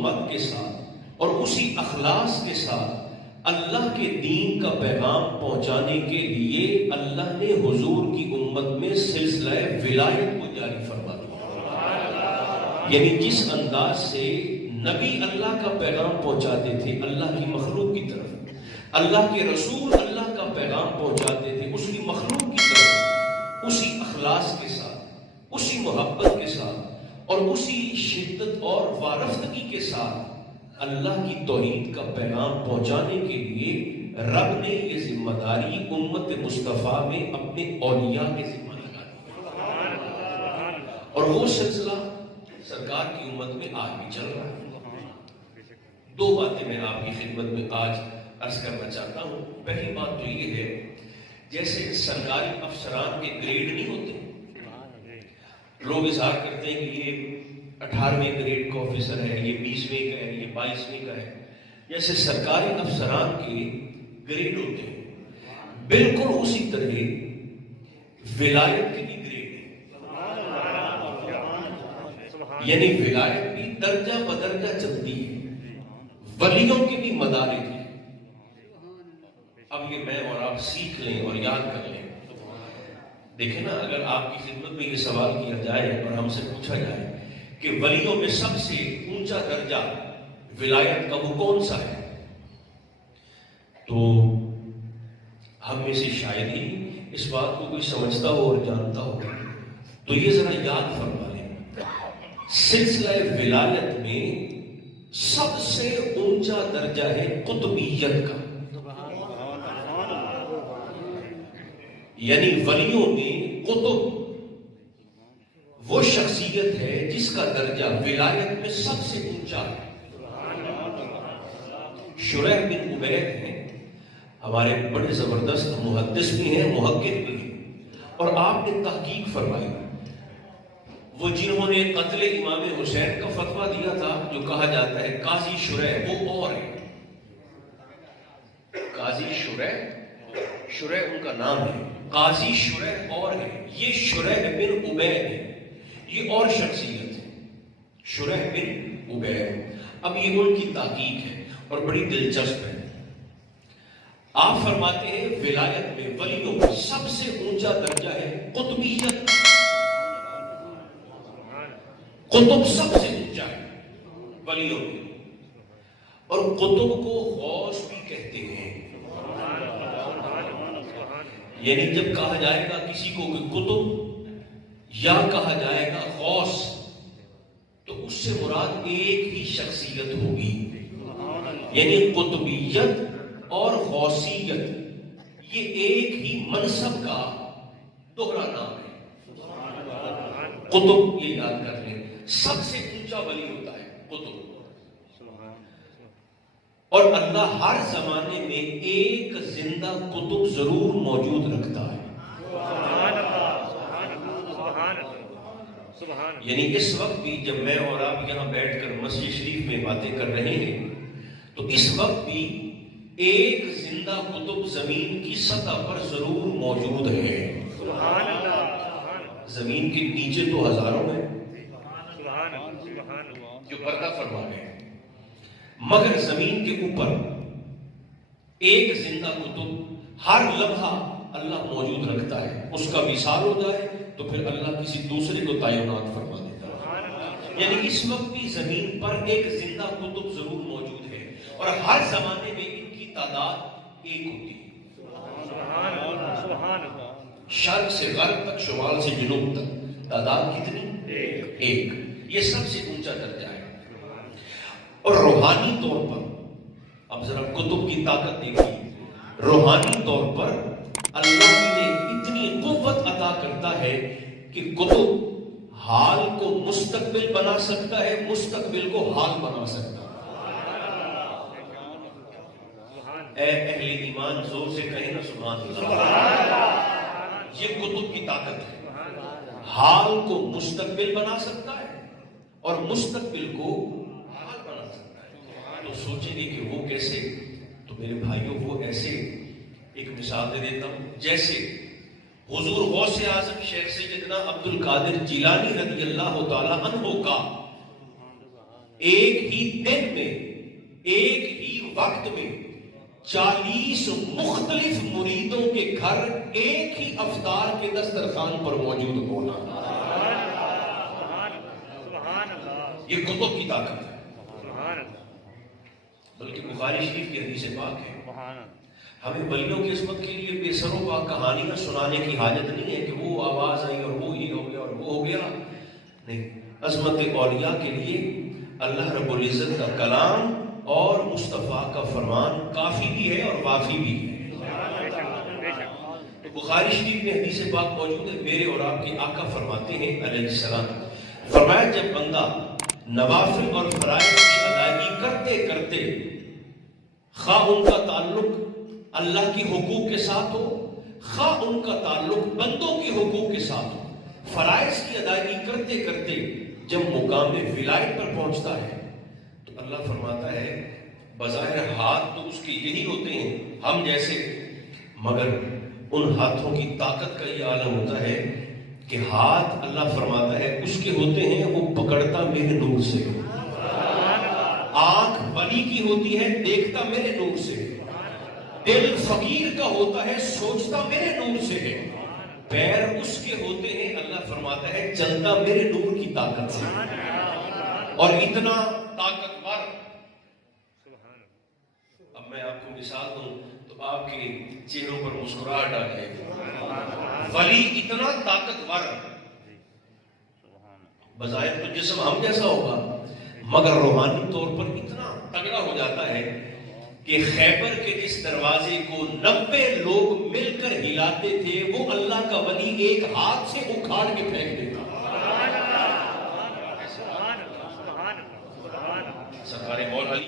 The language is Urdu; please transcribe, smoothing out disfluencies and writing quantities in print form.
ہمت کے ساتھ اور اسی اخلاص کے ساتھ اللہ کے دین کا پیغام پہنچانے کے لیے اللہ نے حضور کی امت میں سلسلہ ولایت کو جاری فرما دیا۔ یعنی جس انداز سے نبی اللہ کا پیغام پہنچاتے تھے اللہ کی مخلوق کی طرف، اللہ کے رسول اللہ کا پیغام پہنچاتے تھے اس کی مخلوق کی طرف، اسی اخلاص کے ساتھ، اسی محبت کے ساتھ اور اسی شدت اور وارفتگی کے ساتھ اللہ کی توحید کا پیغام پہنچانے کے لیے رب نے یہ ذمہ داری امت مصطفیٰ میں اپنے اولیاء کے ذمہ لگا دی، اور وہ سلسلہ سرکار کی امت میں آج بھی چل رہا ہے۔ دو باتیں میں آپ کی خدمت میں آج عرض کرنا چاہتا ہوں۔ پہلی بات تو یہ ہے، جیسے سرکاری افسران کے گریڈ نہیں ہوتے، لوگ اظہار کرتے ہیں کہ یہ 18ویں گریڈ کا آفیسر ہے، یہ 20ویں کا ہے، یہ 22ویں کا ہے، جیسے سرکاری افسران کے گریڈ ہوتے ہیں، بالکل اسی طرح ولایت کے بھی گریڈ ہے۔ یعنی ولایت بھی درجہ بدرجہ چلتی ہے، ولیوں کے بھی مدارج ہیں۔ اب یہ میں اور آپ سیکھ لیں اور یاد کر لیں۔ دیکھیں نا، اگر آپ کی خدمت میں یہ سوال کیا جائے اور ہم سے پوچھا جائے کہ ولیوں میں سب سے اونچا درجہ ولایت کا وہ کون سا ہے، تو ہم میں سے شاید ہی اس بات کو کوئی سمجھتا ہو اور جانتا ہو، تو یہ ذرا یاد فرما لیں، سلسلہ ولایت میں سب سے اونچا درجہ ہے قطبیت کا۔ یعنی ولیوں میں قطب وہ شخصیت ہے جس کا درجہ ولایت میں سب سے اونچا ہے۔ شریح بن عبید ہیں، ہمارے بڑے زبردست محدث بھی ہیں، محقق بھی ہیں، اور آپ نے تحقیق فرمائی، وہ جنہوں نے قتل امام حسین کا فتویٰ دیا تھا، جو کہا جاتا ہے قاضی شریح، وہ اور ہے، قاضی شریح ان کا نام ہے، قاضی شریح اور ہے، یہ شریح بن عبید ہے، یہ اور شخصیت ہے، شریح بن عبید۔ اب یہ ان کی تحقیق ہے اور بڑی دلچسپ ہے۔ آپ فرماتے ہیں ولایت میں ولیوں میں سب سے اونچا درجہ ہے قطبیت، قطب سب سے اونچا ہے ولیوں میں، اور قطب کو غوث بھی کہتے ہیں۔ یعنی جب کہا جائے گا کسی کو کہ قطب یا کہا جائے گا غوث، تو اس سے مراد ایک ہی شخصیت ہوگی، یعنی قطبیت اور غوثیت یہ ایک ہی منصب کا دوہرا نام ہے۔ قطب یہ یاد کر لیں، سب سے اونچا ولی ہوتا ہے قطب، اور اللہ ہر زمانے میں ایک زندہ قطب ضرور موجود رکھتا ہے۔ یعنی اس وقت بھی جب میں اور آپ یہاں بیٹھ کر مسجد شریف میں باتیں کر رہے ہیں، تو اس وقت بھی ایک زندہ قطب زمین کی سطح پر ضرور موجود ہے۔ زمین کے نیچے تو ہزاروں ہیں جو پردہ فرما رہے ہیں، مگر زمین کے اوپر ایک زندہ قطب ہر لمحہ اللہ موجود رکھتا ہے۔ اس کا وصال ہو جائے تو پھر اللہ کسی دوسرے کو تعینات فرما دیتا ہے۔ یعنی اس وقت بھی زمین پر ایک زندہ قطب ضرور موجود ہے، اور ہر زمانے میں ان کی تعداد ایک ہوتی ہے۔ شرق سے غرب تک، شمال سے جنوب تک تعداد کتنی؟ ایک۔ یہ سب سے اونچا درجہ ہے۔ اور روحانی طور پر اب ذرا قطب کی طاقت دیکھیے، روحانی طور پر اللہ نے اتنی قوت عطا کرتا ہے کہ قطب حال کو مستقبل بنا سکتا ہے، مستقبل کو حال بنا سکتا ہے۔ اے اہل ایمان زور سے کہیں نا سبحان اللہ۔ یہ قطب کی طاقت ہے، حال کو مستقبل بنا سکتا ہے اور مستقبل کو حال بنا سکتا ہے۔ تو سوچیں گے کہ وہ کیسے؟ تو میرے بھائیوں وہ ایسے، ایک مثال دے دیتا ہوں، جیسے حضور غوث اعظم شیخ سیدنا عبد القادر جیلانی رضی اللہ تعالی عنہ کا ایک ہی دن میں، ایک ہی وقت میں 40 مختلف مریدوں کے گھر ایک ہی افطار کے دسترخوان پر موجود ہونا، یہ کتب کی طاقت ہے، بلکہ بخاری شریف کی حدیث پاک ہے۔ ہمیں ولیوں کی عصمت کے لیے بے سر و پا کہانیاں سنانے کی حاجت نہیں ہے کہ وہ آواز آئی اور وہ یہ ہو گیا اور وہ ہو گیا، نہیں، عظمت اولیاء کے لیے اللہ رب العزت کا کلام اور مصطفیٰ کا فرمان کافی بھی ہے اور وافی بھی ہے۔ تو بخاری شریف میں حدیث پاک موجود ہے، میرے اور آپ کے آقا فرماتے ہیں علیہ السلام، فرمایا جب بندہ نوافل اور فرائض کی ادائیگی کرتے کرتے خواہ ان کا تعلق اللہ کی حقوق کے ساتھ ہو، خواہ ان کا تعلق بندوں کی حقوق کے ساتھ ہو، فرائض کی ادائیگی کرتے کرتے جب مقام ولایت پر پہنچتا ہے تو اللہ فرماتا ہے بظاہر ہاتھ تو اس کے یہی ہوتے ہیں ہم جیسے، مگر ان ہاتھوں کی طاقت کا یہ عالم ہوتا ہے کہ ہاتھ اللہ فرماتا ہے اس کے ہوتے ہیں وہ پکڑتا میرے نور سے، آنکھ ولی کی ہوتی ہے دیکھتا میرے نور سے، دل فقیر کا ہوتا ہے سوچتا میرے نور سے ہے، پیر اس کے ہوتے ہیں اللہ فرماتا ہے چلتا میرے نور کی طاقت سے، اور اتنا طاقتور، اب میں آپ کو مثال دوں تو آپ کے چہروں پر مسکراہٹ آ جائے گی، ولی اتنا طاقتور، بظاہر تو جسم ہم جیسا ہوگا مگر روحانی طور پر اتنا تگڑا ہو جاتا ہے کہ خیبر کے جس دروازے کو 90 لوگ مل کر ہلاتے تھے وہ اللہ کا ولی ایک ہاتھ سے اکھاڑ کے پھینک دیتا۔ سرکار مولا علی